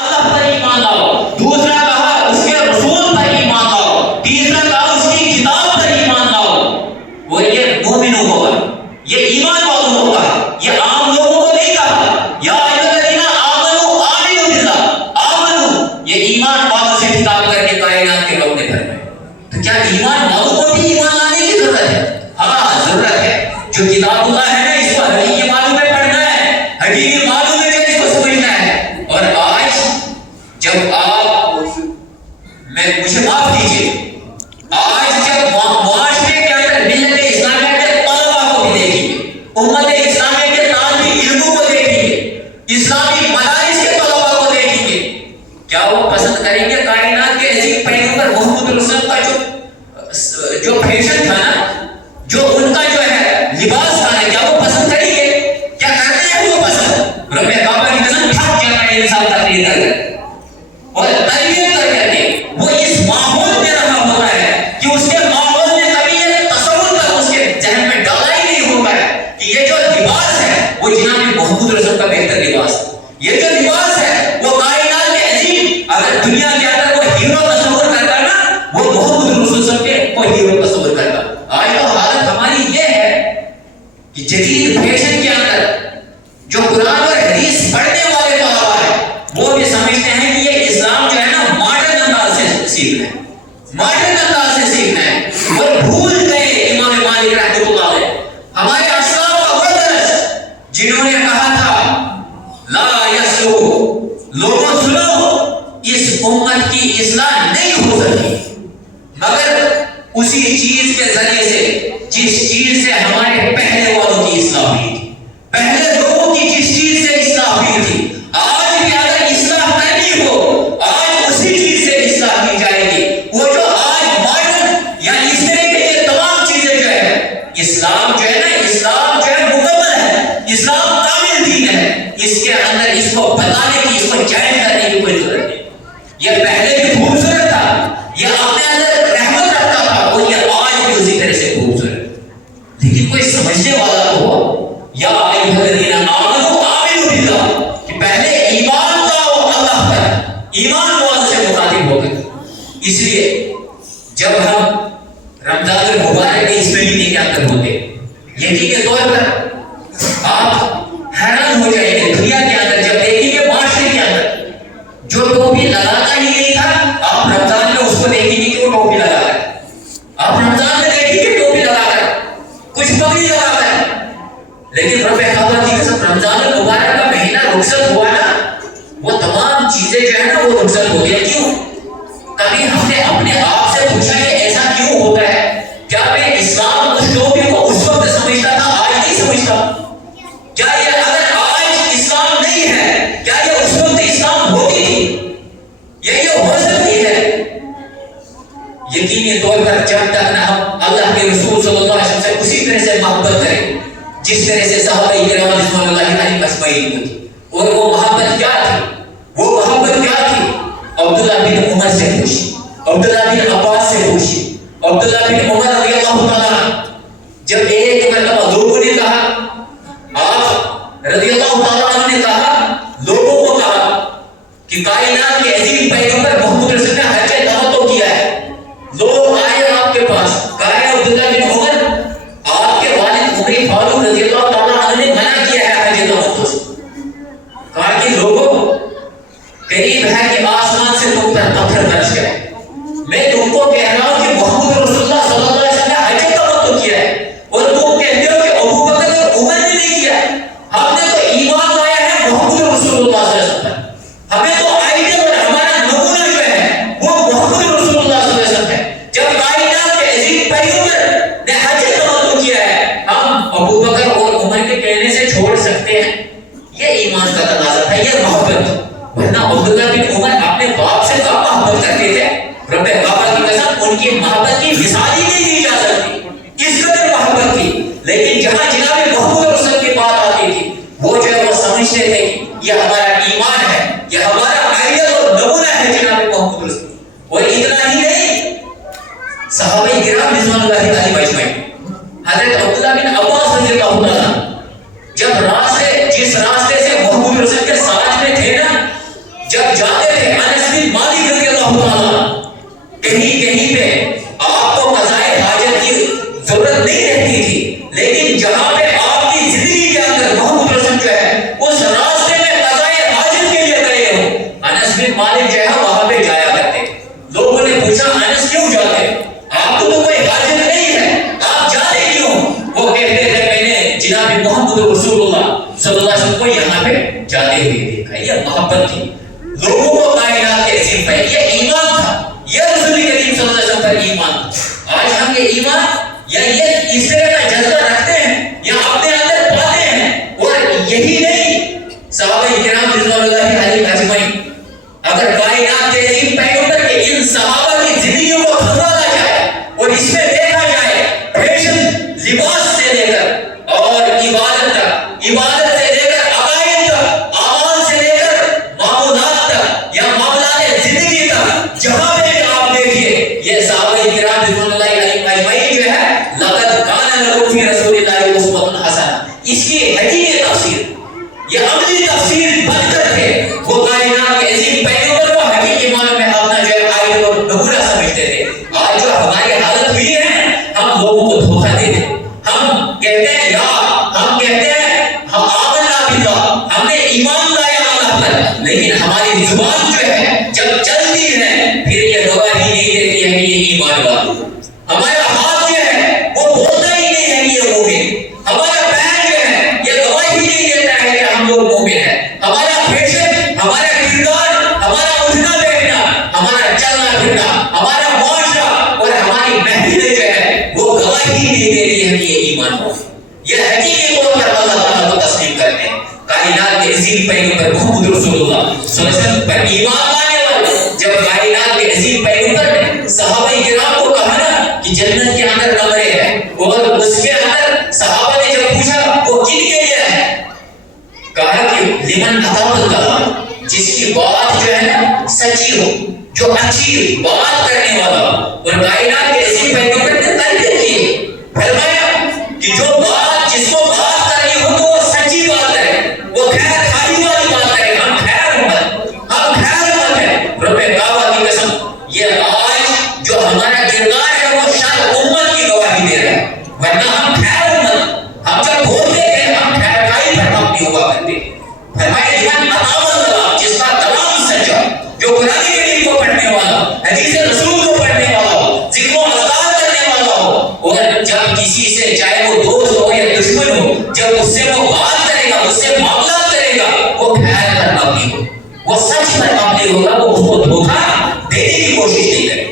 اللہ پر ایمان لاؤ، دوسرا کہا اس کے رسول پر ایمان لاؤ، تیسرا کہا اس کی کتاب پر ایمان لاؤ. وہ یہ مومنوں کو کہا، یہ ایمان والوں کو کہا، یہ عام لوگوں کو نہیں کہا. یا ایھا الذین آمنوا آمنوا باللہ، آمنوا یہ ایمان والوں سے خطاب کر کے کائنات کے رب نے فرمایا. تو کیا ایمان والوں کو بھی ایمان لانے کی ضرورت ہے؟ ہاں ضرورت ہے. جو کتاب اللہ ہے نا، اس کو حقیقی معلوم ہے پڑھنا ہے، حقیقی معلوم ہے اس کو سمجھنا ہے. اور آج جب آپ مجھے معاف کیجیے، آج جب معاشرے کے اندر ملت اسلامیہ کے طلبا کو بھی دیکھیں گے، امت اسلامیہ کے طالب علموں کو دیکھیں گے، اسلامی مدارس کے طلبا کو دیکھیں گے، کیا وہ پسند کریں گے کائنات کے عظیم پیغمبر محمد رسول کا جو فیشن تھا نا، جو ان کا جو ہے لباس تھا نا، کیا وہ پسند کریں گے؟ کیا کرتے ہیں وہ پسند؟ رب کعبہ کی قسم تھک جاتا ہے انسان تقریر کر کر اور تربیت کر کر کے. وہ اس ماحول میں رہا ہوتا ہے کہ اس کے ماحول نے کبھی یہ تصور تک اس کے ذہن میں ڈالا ہی نہیں ہوگا کہ یہ جو لباس ہے وہ جناب محمد رسول کا بہتر لباس ہے. یہ جو لباس ہے وہ کائنات کے عظیم، اگر دنیا کے اندر کوئی ہیرو تصور کرتا نا، وہ محمد رسول کے کوئی ہیرو تصور کرتا. آج تو حالت ہماری یہ ہے کہ جدید فیشن کے اندر جو قرآن اور حدیث پڑھنے والے طلبا ہیں وہ بھی سمجھتے ہیں کہ یہ اسلام جو ہے نا ماڈرن انداز سے سیکھنا ہے، ماڈرن انداز سے سیکھنا ہے. اور بھول گئے امام مالک رحمۃ اللہ علیہ، ہمارے اسلاف کا وہ درس جنہوں نے کہا تھا لا یسلو، لوگوں سنو، اس امت کی اصلاح نہیں ہو سکتی مگر اسی چیز کے ذریعے سے جس چیز سے ہمارے پہلے والوں کی اصلاح ہوئی تھی، پہلے لوگوں کی جس چیز سے اصلاح ہوئی تھی. آج بھی اگر اصلاح کرنی ہو، آج اسی چیز سے اصلاح کی جائے گی. وہ جو آج ماڈرن یعنی اس طرح کے یہ تمام چیزیں جو ہے، اسلام جو ہے نا، اسلام جو ہے مکمل ہے، اسلام کامل دین ہے. اس کے اندر اس کو بتانے کی، اس کو جائز کرنے کی کوئی ضرورت نہیں. یہ پہلے بھی خوبصورت تھا، یہ اپنے اندر رحمت رکھتا تھا، اور یہ آج بھی اسی طرح سے خوبصورت. لیکن کوئی سمجھنے والا تو ہو. یا ایھا الذین آمنوا آمنوا باللہ، کہ پہلے ایمان لاؤ اللہ پر، ایمان والوں سے مخاطب ہو کر. اس لیے جب ہم رمضان المبارک کے اس مہینے کے اندر ہوتے، یقین کے طور پر آپ حیران ہو جائیں گے دنیا کے اندر جب دیکھیں گے معاشرے کے اندر جو ٹوپی لگاتا ہی نہیں تھا، آپ رمضان میں اس کو دیکھیں گے کہ وہ ٹوپی لگا کر، آپ رمضان میں دیکھیں گے ٹوپی لگا کر، کچھ پگڑی لگا کر. لیکن رب کعبہ کی قسم رمضان المبارک کا مہینہ رخصت ہوا نا، وہ تمام چیزیں جو ہے نا وہ رخصت ہو گیا. کیوں؟ کبھی ہم نے اپنے آپ سے پوچھا کہ ایسا کیوں ہوتا ہے؟ کیا میں اسلام اس ٹوپی کو اس وقت سمجھتا تھا، آج نہیں سمجھتا؟ کیا یہ اگر آج اسلام نہیں ہے، کیا یہ اس وقت اسلام ہوتی تھی؟ یہ ہو سکتی ہے؟ یقینی طور پر جب تک نہ ہم اللہ کے رسول صلی اللہ علیہ وسلم سے اسی طرح سے محبت کریں جس طرح سے صحابہ کرام رضوان اللہ علیہم اجمعین کو تھی. اور وہ محبت کیا تھی؟ وہ محبت کیا تھی؟ عبداللہ بن عمر سے پوچھی، عبداللہ بن عباس سے پوچھی. عبداللہ بن عمر رضی اللہ تعالیٰ جب ایک مرتبہ لوگوں نے کہا، آپ رضی اللہ تعالیٰ نے کہا، لوگوں کو کہا کہ کائنات کے عظیم پیغمبر محمد رسول نے حج تمتع کیا ہے، لوگ آئے آپ کے پاس، کہا عبداللہ بن عمر آپ کے والد عمر فاروق رضی اللہ تعالیٰ عنہ نے منع کیا ہے حج تمتع سے. کہا کہ لوگوں قریب ہے کہ آسمان سے تم پر پتھر برس جائے. میں تم کو کہہ رہا ہوں کہ محمد رسول اللہ صلی اللہ علیہ وسلم نے حج تمتع کیا ہے، اور تم کہتے ہو کہ ابو بکر اور عمر نے نہیں کیا. ہم نے تو ایمان لایا ہے محمد رسول اللہ صلی اللہ علیہ وسلم، ہمیں تو آئیڈیل اور ہمارا نمونہ جو ہے وہ محمد رسول اللہ صلی اللہ علیہ وسلم ہے. جب کائنات کے عظیم پیغمبر نے حج تمتع کیا ہے، ہم ابو بکر اور عمر کے کہنے سے چھوڑ سکتے ہیں؟ یہ ایمان کا تقاضا تھا، یہ محبت. ورنہ عبداللہ بن عمر اپنے باپ سے کب محبت کرتے تھے؟ رب کعبہ کی قسم ان کی محبت کی مثال ہی نہیں دی جا سکتی، اس قدر محبت تھی. لیکن جہاں جناب محمد رسول کی بات آتی تھی، وہ جو ہے وہ سمجھتے تھے کہ یہ ہمارا ایمان ہے، یہ ہمارا آئیڈل اور نمونہ ہے جناب محمد رسول. اور اتنا ہی نہیں، صحابہ کرام رضوان اللہ علیہم اجمعین، حضرت عبداللہ بن عباس رضی اللہ عنہ جب جس راستے سے محمد رسول کے ساتھ میں تھے نا، جب بتاتے تھے انس بن مالک رضی اللہ تعالیٰ کہیں کہیں پہ آپ کو قضائے حاجت کی ضرورت نہیں رہتی تھی، لیکن جہاں پہ آپ کی زندگی کے اندر محمد رسول جو ہے اس راستے میں قضائے حاجت کے لیے گئے ہو، انس بن مالک جو ہے وہاں پہ جایا کرتے۔ لوگوں نے پوچھا انس کیوں جاتے؟ آپ کو تو کوئی حاجت نہیں ہے، آپ جاتے کیوں؟ وہ کہتے تھے میں نے جناب محمد رسول اللہ صلی اللہ علیہ وسلم کو یہاں پہ جاتے ہوئے دیکھا۔ یہ محبت تھی لوگوں کو کائنات کے عظیم پر، یہ ایمان تھا، یہ رسول کریم صلی اللہ علیہ وسلم پر ایمان تھا۔ آج ہم یہ ایمان یا یہ اس طرح کا جذبہ رکھتے ہیں یا اپنے اندر پاتے ہیں، اور یہی نہیں صحابہ کرام رضوان اللہ علیہم اجمعین، اگر کائنات کے عظیم پیغمبر کے ان صحابہ کی زندگیوں کو کھنگالا جائے اور اس میں دیکھا جائے فیشن لباس سے لے کر اور عبادت تک، عبادت سے لے کر عقائد تک، اعمال سے لے کر معمولات تک یا معاملات زندگی تک، جہاں پہ آپ دیکھیے یہ صحابہ کرام رضوان اللہ علیہم اجمعین جو ہے لقد کان لکم فی رسول اللہ اسوۃ حسنہ، اس کی حقیقی تفسیر یہ عملی تفسیر بن کر کے وہ کائنات کے عظیم پیغمبر کو حقیقی معنی میں اپنا جو ہے آئیڈل اور نمونہ سمجھتے تھے۔ آج جو ہماری حالت ہوئی ہے ہم لوگوں کو دھوکہ دیتے، ہم کہتے ہیں یا ہم کہتے ہیں ہم آمنا باللہ، ہم نے ایمان لایا اللہ پر، لیکن ہماری زبان جو ہے جب چلتی ہے پھر یہ گواہی نہیں دیتی ہے کہ یہ ایمان والا، ہمارا ہاتھ جو ہے وہ بولتا ہی نہیں ہے کہ یہ مومن، ہمارا پیر جو ہے یہ گواہی نہیں دیتا ہے کہ ہم لوگ مومن ہیں، ہمارا فیشن، ہمارا کردار، ہمارا اٹھنا بیٹھنا، ہمارا چلنا پھرنا، ہمارا معاشرہ اور ہماری محفلیں جو ہے وہ گواہی نہیں دے رہی ہے کہ یہ ایمان ہو۔ یہ حقیقی طور پر اللہ تعالیٰ کو تسلیم کرتے ہیں۔ کائنات کے عظیم پیغمبر محمد رسول اللہ صلی اللہ علیہ وسلم پر ایمان لانے والے جب کائنات کے عظیم پیغمبر نے صحابہ کرام کو کہا نا کہ جنت کے اندر کمرے ہیں، اور اس کے اندر صحابہ نے جب پوچھا وہ کن کے لیے ہے، کہا کہ لمن اطاع اللہ، جس کی بات جو ہے نا سچی ہو، جو اچھی بات کرنے والا، اور کائنات کے عظیم پیغمبر نے تربیت کی، فرمایا کہ جو بات جس کو بات کرنی ہو تو وہ سچی بات کرے، وہ خیر خواہی والی بات کرے، ہم خیر امت ہے۔ رب کعبہ کی قسم یہ آج جو ہمارا کردار ہے وہ شاید امت کی گواہی دے رہا ہے، ورنہ ہم خیر امت، ہم جب بولتے ہیں ہم خیر خواہی پر مبنی ہوا کرتے ہیں۔ فرمایا لمن اطاع اللہ، جس کا کلام سچا، جو قرآن کریم کو پڑھنے والا، حدیث رسول کو پڑھنے والا ہو، ذکر و اذکار کرنے والا ہو، اور جب کسی سے چاہے وہ دوست ہو یا دشمن ہو، جب اس سے وہ بات کرے گا، اس سے معاملات کرے گا، وہ خیر پر مبنی ہو، وہ سچ پر مبنی ہوگا، وہ اس کو دھوکہ دینے کی کوشش نہیں کرے۔